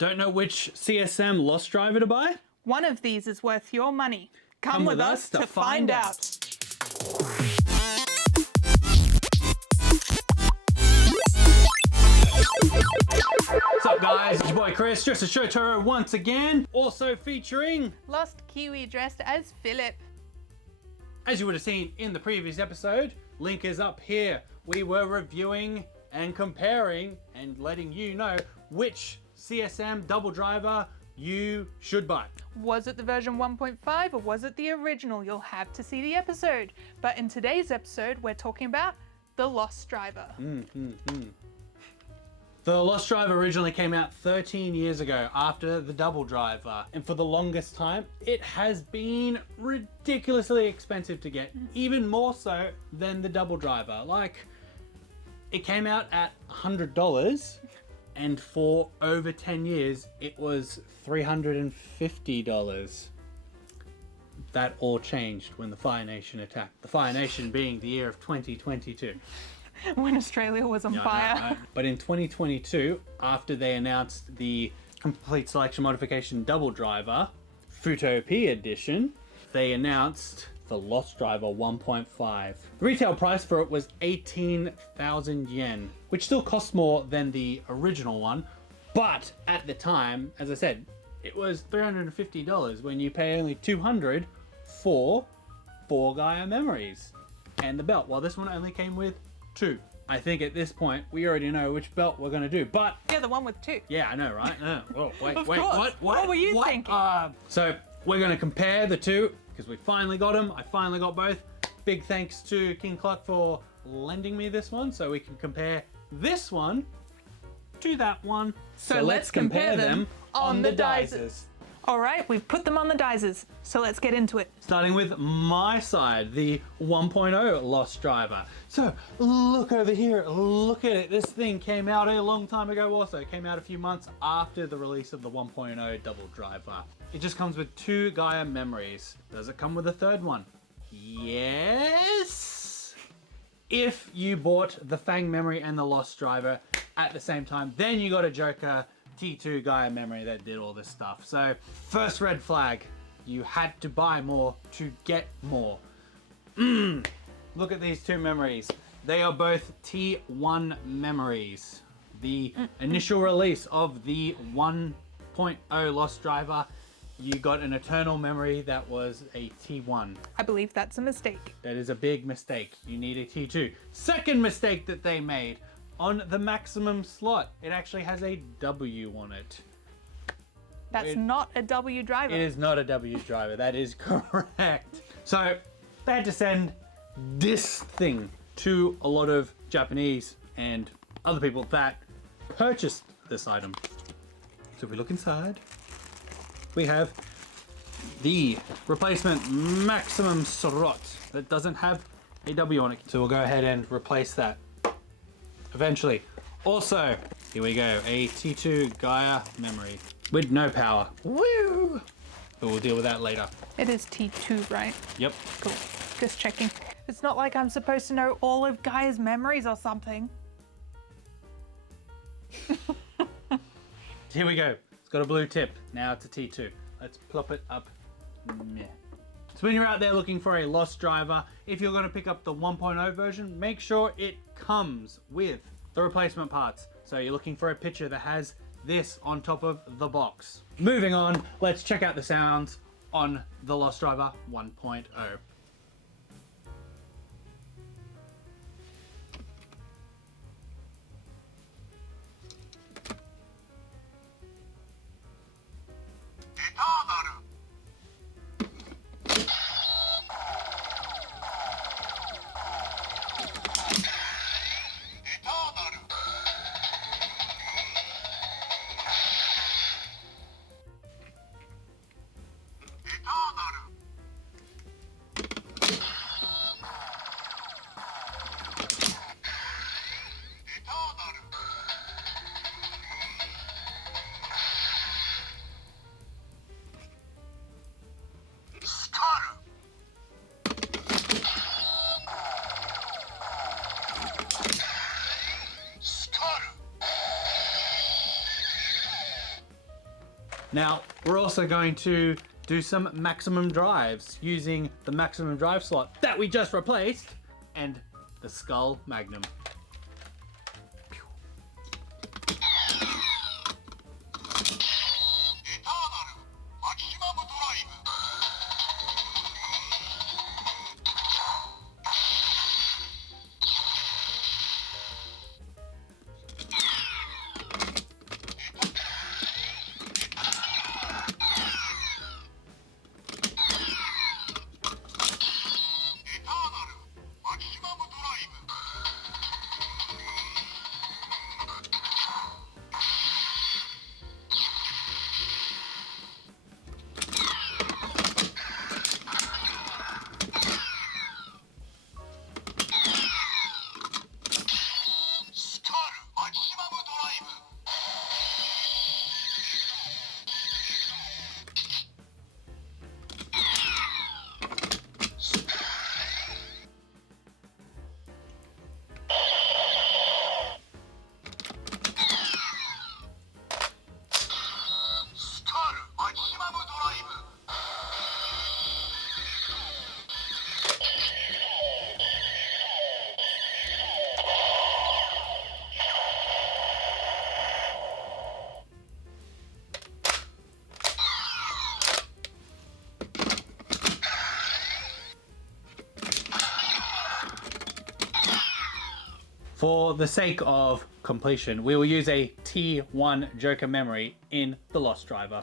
Don't know which CSM LostDriver to buy? One of these is worth your money. Come with us to find out. What's up guys, it's your boy Chris, dressed as Shotaro once again, also featuring Lost Kiwi dressed as Philip. As you would have seen in the previous episode, link is up here. We were reviewing and comparing and letting you know which CSM double driver you should buy. Was it the version 1.5 or was it the original? You'll have to see the episode. But in today's episode, we're talking about the LostDriver. The LostDriver originally came out 13 years ago after the double driver, and for the longest time it has been ridiculously expensive to get, even more so than the double driver. Like, it came out at $100 and for over 10 years it was $350. That all changed when the Fire Nation attacked. The Fire Nation being the year of 2022. When Australia was on fire. Right? But in 2022, after they announced the complete selection modification double driver, Fuuto Pi edition, they announced the LostDriver 1.5. The retail price for it was 18,000 yen, which still costs more than the original one. But at the time, as I said, it was $350 when you pay only $200 for 4 Gaia memories and the belt. While this one only came with 2. I think at this point we already know which belt we're going to do, but Yeah, the one with 2. yeah, I know, right? Whoa, wait, Of wait, course. What were you thinking? So we're going to compare the two because we finally got them. I finally got both. Big thanks to King Cluck for lending me this one so we can compare this one to that one. So let's compare them on the Dizers. Alright, we've put them on the Dizers, so let's get into it. Starting with my side, the 1.0 LostDriver. So look over here, look at it. This thing came out a long time ago also. It came out a few months after the release of the 1.0 double driver. It just comes with 2 Gaia memories. Does it come with a third one? Yes! If you bought the Fang memory and the LostDriver at the same time, then you got a Joker T2 Gaia memory that did all this stuff. So first red flag, you had to buy more to get more. Look at these 2 memories. They are both T1 memories. The initial release of the 1.0 LostDriver, you got an eternal memory that was a T1. I believe that's a mistake. That is a big mistake. You need a T2. Second mistake that they made, on the maximum slot, it actually has a W on it. That's not a W driver. It is not a W driver, that is correct. So they had to send this thing to a lot of Japanese and other people that purchased this item. So if we look inside, we have the replacement maximum slot that doesn't have a W on it. So we'll go ahead and replace that eventually. Also, here we go, a T2 Gaia memory with no power. Woo! But we'll deal with that later. It is T2, right? Yep. Cool. Just checking. It's not like I'm supposed to know all of Gaia's memories or something. Here we go. It's got a blue tip. Now it's a T2. Let's plop it up. Yeah. So when you're out there looking for a LostDriver, if you're going to pick up the 1.0 version, make sure it comes with the replacement parts. So you're looking for a picture that has this on top of the box. Moving on, let's check out the sounds on the LostDriver 1.0. Now, we're also going to do some maximum drives using the maximum drive slot that we just replaced and the Skull Magnum. For the sake of completion, we will use a T1 Joker memory in the LostDriver.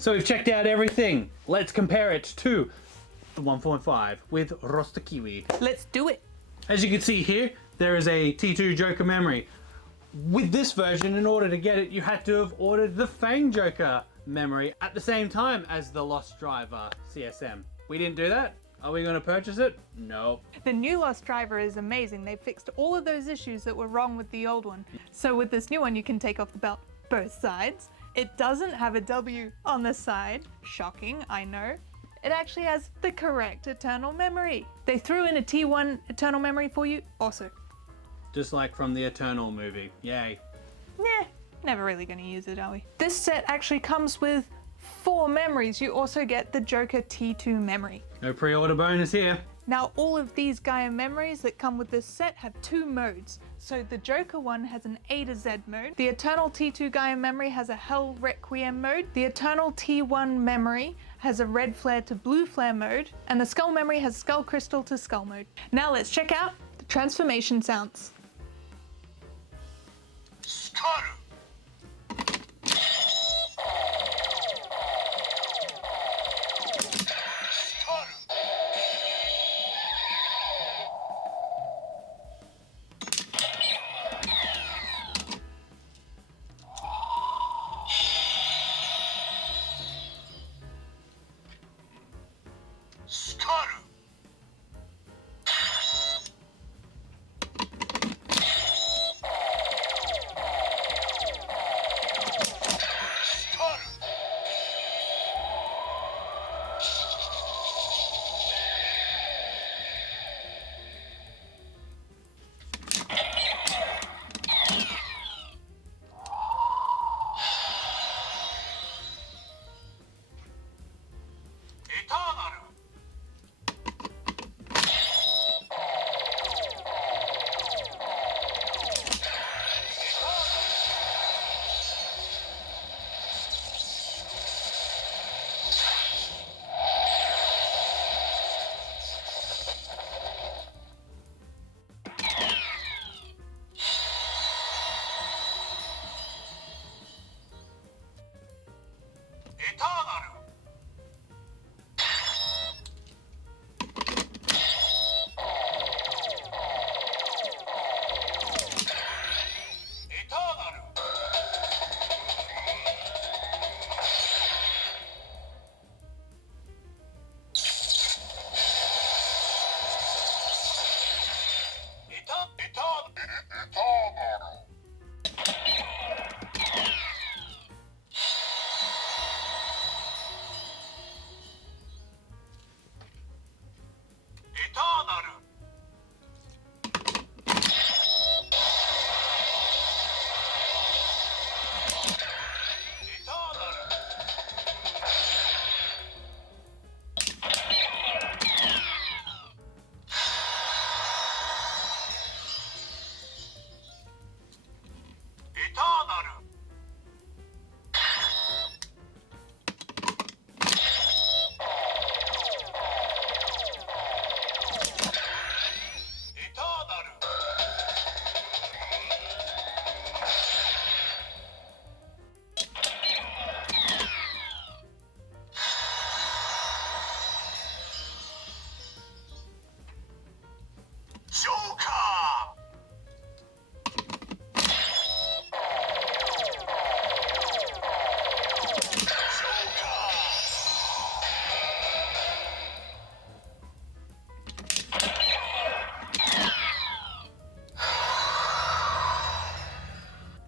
So we've checked out everything. Let's compare it to the 1.5 with LostKiwi. Let's do it. As you can see here, there is a T2 Joker memory. With this version, in order to get it, you had to have ordered the Fang Joker memory at the same time as the LostDriver CSM. We didn't do that. Are we going to purchase it? No. The new LostDriver is amazing. They've fixed all of those issues that were wrong with the old one. So with this new one, you can take off the belt both sides. It doesn't have a W on the side. Shocking, I know. It actually has the correct eternal memory. They threw in a T1 eternal memory for you also. Just like from the Eternal movie. Yay. Nah, never really gonna use it, are we? This set actually comes with 4 memories. You also get the Joker T2 memory. No pre-order bonus here. Now, all of these Gaia memories that come with this set have 2 modes. So the Joker one has an A to Z mode. The Eternal T2 Gaia memory has a Hell Requiem mode. The Eternal T1 memory has a red flare to blue flare mode. And the Skull memory has Skull Crystal to Skull mode. Now let's check out the transformation sounds.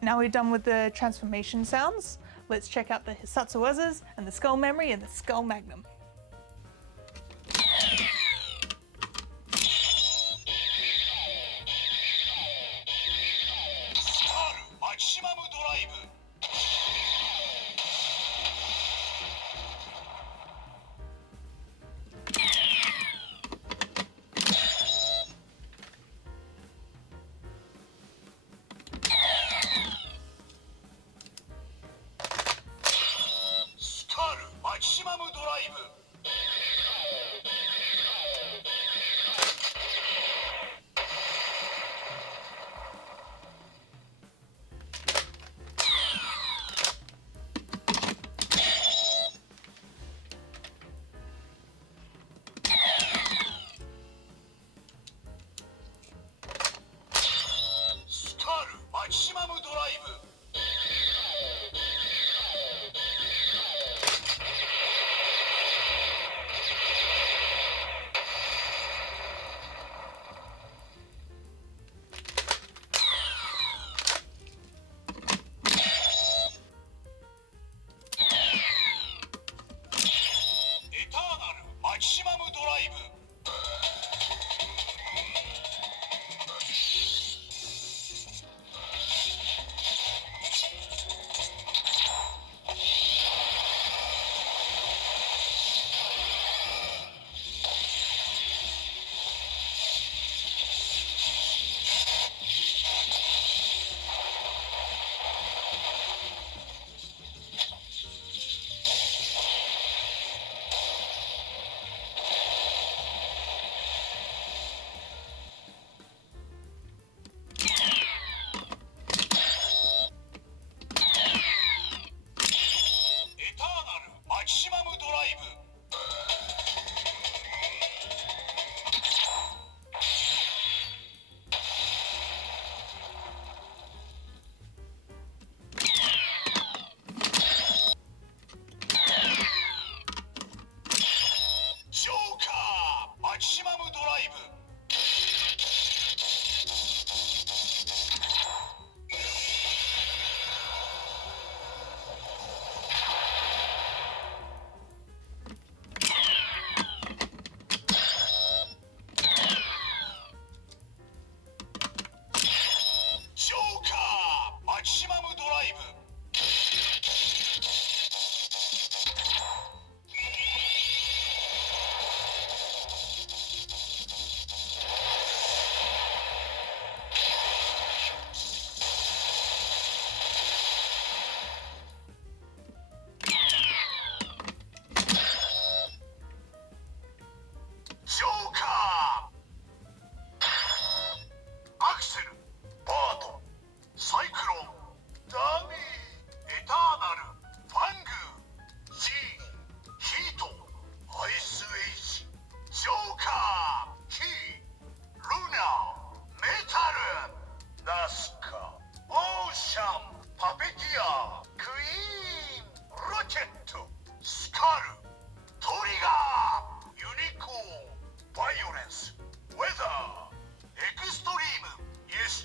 Now we're done with the transformation sounds, let's check out the Hisatsuwazas and the Skull Memory and the Skull Magnum.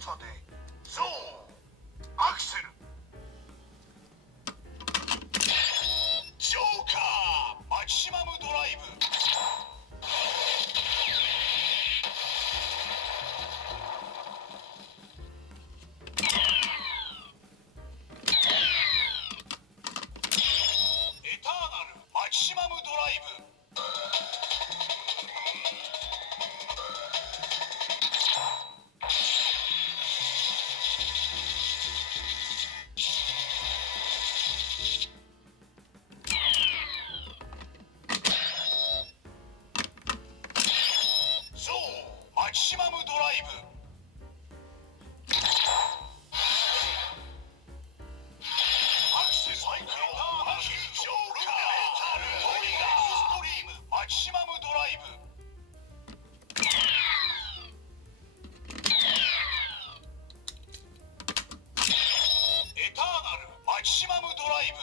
型でゾウアクセルジョーカーマキシマムドライブエターナルマキシマムドライブゾウマキシマムドライブアクセスサイクロンマキジョーカートリガーストリームマキシマムドライブエターナルマキシマムドライブ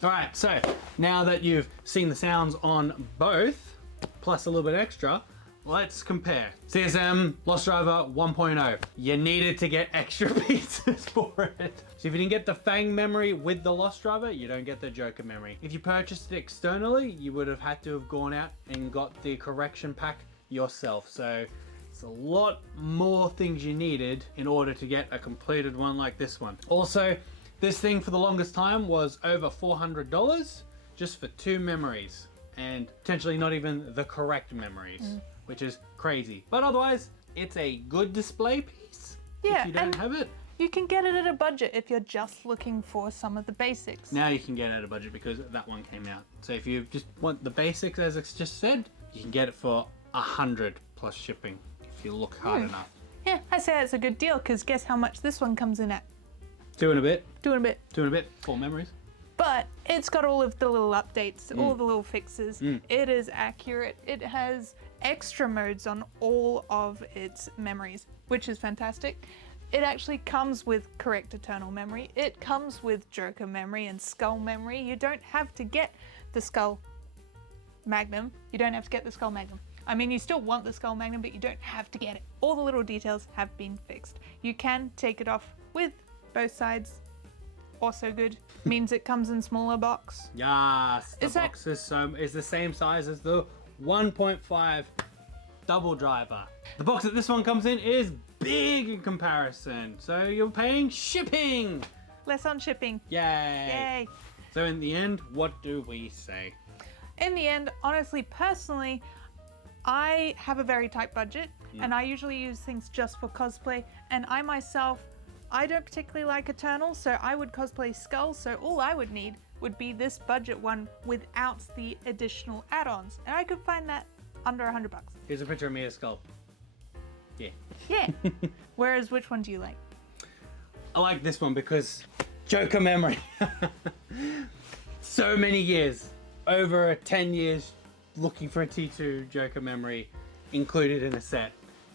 Alright, so now that you've seen the sounds on both, plus a little bit extra, let's compare. CSM LostDriver 1.0. You needed to get extra pieces for it. So if you didn't get the Fang memory with the LostDriver, you don't get the Joker memory. If you purchased it externally, you would have had to have gone out and got the correction pack yourself. So it's a lot more things you needed in order to get a completed one like this one. Also, this thing for the longest time was over $400 just for 2 memories and potentially not even the correct memories, which is crazy. But otherwise, it's a good display piece Yeah, if you don't and have it. you can get it at a budget if you're just looking for some of the basics. Now you can get it at a budget because that one came out. So if you just want the basics as it's just said, you can get it for 100 plus shipping if you look hard enough. Yeah, I say that's a good deal because guess how much this one comes in at? 2 and a bit, 2 and a bit. 2 and a bit, 4 memories. But it's got all of the little updates, all the little fixes. It is accurate. It has extra modes on all of its memories, which is fantastic. It actually comes with correct eternal memory. It comes with Joker memory and Skull memory. You don't have to get the Skull Magnum. You don't have to get the Skull Magnum. I mean, you still want the Skull Magnum, but you don't have to get it. All the little details have been fixed. You can take it off with both sides. Also good. Means it comes in smaller box. Yes, the Is that- box is the same size as the 1.5 double driver. The box that this one comes in is big in comparison, so you're paying shipping. Less on shipping. Yay! Yay. So in the end, what do we say? In the end, honestly, personally, I have a very tight budget and I usually use things just for cosplay, and I myself, I don't particularly like Eternal, so I would cosplay Skull, so all I would need would be this budget one without the additional add-ons, and I could find that under $100. Here's a picture of me as Skull. Yeah. Yeah. Whereas, which one do you like? I like this one because Joker memory. So many years, over 10 years looking for a T2 Joker memory included in a set.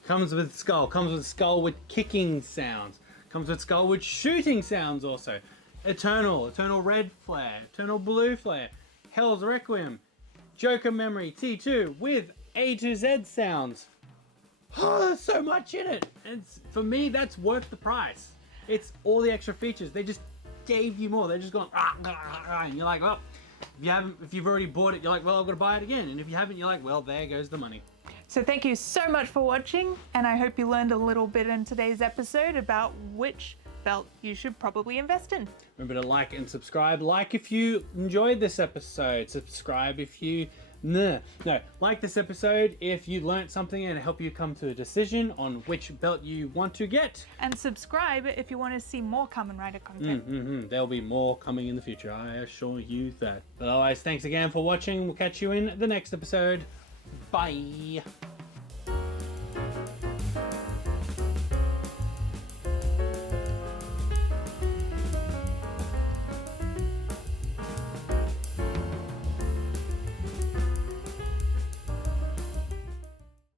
Comes with Skull, comes with Skull with kicking sounds, comes with Skull with shooting sounds also. Eternal Red Flare, Eternal Blue Flare, Hell's Requiem, Joker memory T2 with A to Z sounds. Oh, there's so much in it. And for me, that's worth the price. It's all the extra features. They just gave you more. They're just going, and you're like, well, if you've already bought it, you're like, well, I've got to buy it again. And if you haven't, you're like, well, there goes the money. So thank you so much for watching, and I hope you learned a little bit in today's episode about which belt you should probably invest in. Remember to like and subscribe. Like if you enjoyed this episode. Subscribe if you... No, like this episode if you learned something and help you come to a decision on which belt you want to get. And subscribe if you want to see more Kamen Rider content. There'll be more coming in the future, I assure you that. But otherwise, thanks again for watching. We'll catch you in the next episode. Bye.